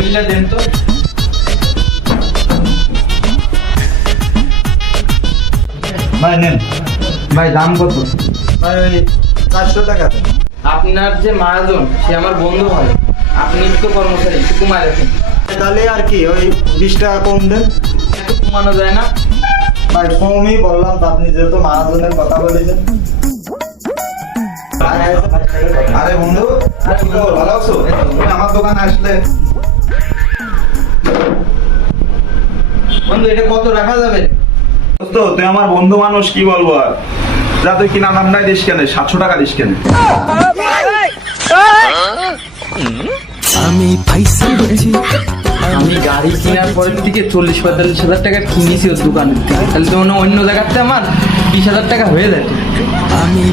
মোবাইলটা দেন তো। ভাই নেন। ভাই দাম কত? ভাই ওই 400 টাকা দেন। আপনার যে মহাজন সে আমার বন্ধু হয়, আপনি তো কর্মচারী, একটু কমায় রাখেন। তাহলে আর কি ওই 20 টাকা কম দেন। একটু কমানো যায় না? ভাই কমই বললাম তো, আপনি যেহেতু মহাজনের কথা বলেছেন। আরে বন্ধু, কি খবর, ভালো আছো? তুমি আমার দোকানে আসলে। বন্ধু এটা কত রাখা যাবে? দোস্ত, তুই আমার বন্ধু মানুষ, কি বলবো আর। যা, তুই কিনা দাম নাই দিস কেন, 700 টাকা দিস কেন? আমি গাড়ি কেনার পরের থেকে 40-45 হাজার টাকা কিনেছি ওর দোকানে, তাহলে তো অন্য জায়গাতে আমার 20,000 টাকা হয়ে যায়। আমি